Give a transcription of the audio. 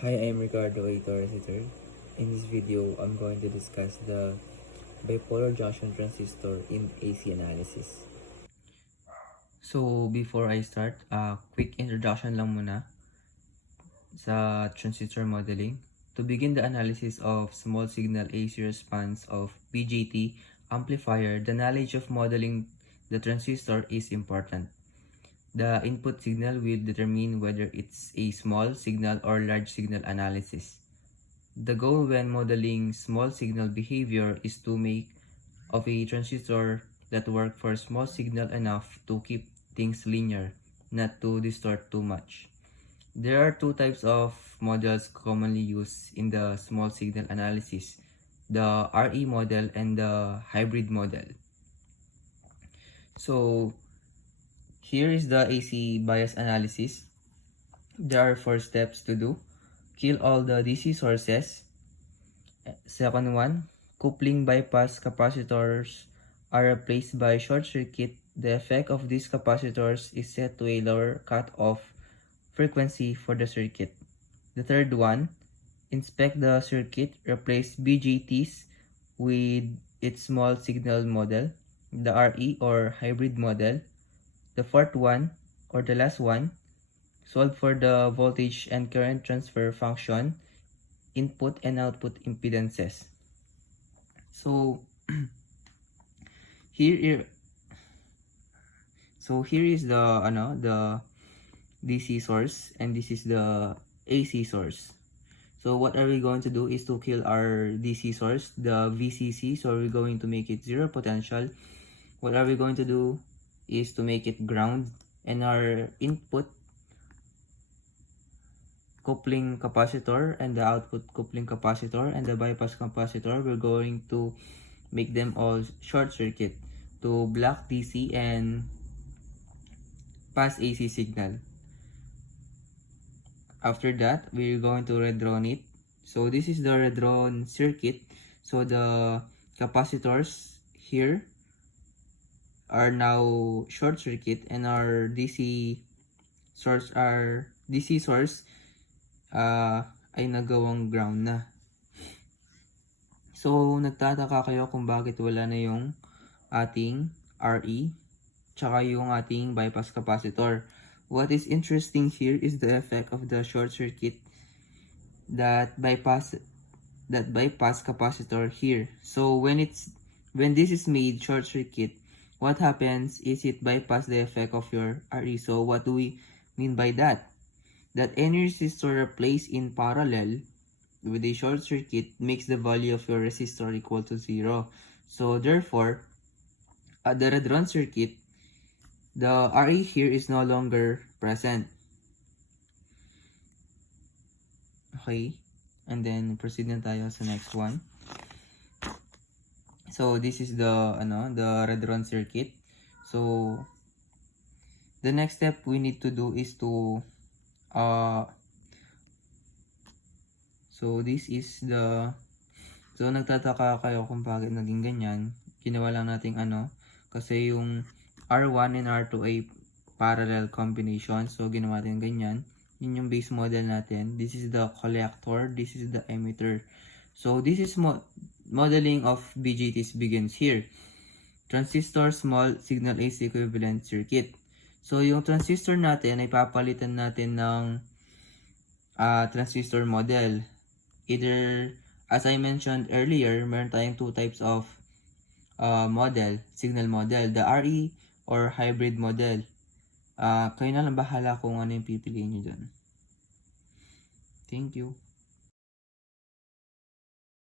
Hi, I'm Ricardo A. Torres III. In this video, I'm going to discuss the bipolar junction transistor in AC analysis. So, before I start, quick introduction lang muna sa transistor modeling. To begin the analysis of small signal AC response of BJT amplifier, the knowledge of modeling the transistor is important. The input signal will determine whether it's a small signal or large signal analysis. The goal when modeling small signal behavior is to make of a transistor that work for small signal enough to keep things linear, not to distort too much. There are two types of models commonly used in the small signal analysis, the RE model and the hybrid model. So here is the AC bias analysis. There are 4 steps to do. Kill all the DC sources. Second one, coupling bypass capacitors are replaced by short circuit. The effect of these capacitors is set to a lower cutoff frequency for the circuit. The third one, inspect the circuit. Replace BJTs with its small signal model, the RE or hybrid model. The fourth one, or the last one, solve for the voltage and current transfer function, input and output impedances. So here is the DC source and this is the AC source. So what are we going to do is to kill our DC source, the VCC. So we're going to make it zero potential. What are we going to do is to make it ground, and our input coupling capacitor and the output coupling capacitor and the bypass capacitor, we're going to make them all short circuit to block DC and pass AC signal. After that, we're going to redrawn it. So this is the redrawn circuit. So the capacitors here are now short circuit and our DC source ay nagawang ground na. So nagtataka kayo kung bakit wala na yung ating RE tsaka yung ating bypass capacitor. What is interesting here is the effect of the short circuit that bypass capacitor here. So when this is made short circuit, what happens is it bypass the effect of your RE. So what do we mean by that? That any resistor placed in parallel with a short circuit makes the value of your resistor equal to 0. So therefore, at the redrawn circuit, the RE here is no longer present. Okay, and then proceed na tayo sa next one. So this is the redrawn circuit. So the next step we need to do is to so this is the nagtataka kayo kung bakit naging ganyan. Ginawa lang nating kasi yung R1 and R2 ay parallel combination. So ginawa natin ganyan. Yun yung base model natin. This is the collector, this is the emitter. So this is modeling of BJTs begins here. Transistor small signal AC equivalent circuit. So yung transistor natin ay papalitan natin ng transistor model. Either, as I mentioned earlier, meron tayong two types of signal model, the RE or hybrid model. Kayo na lang bahala kung ano yung pipiliin nyo dyan. Thank you.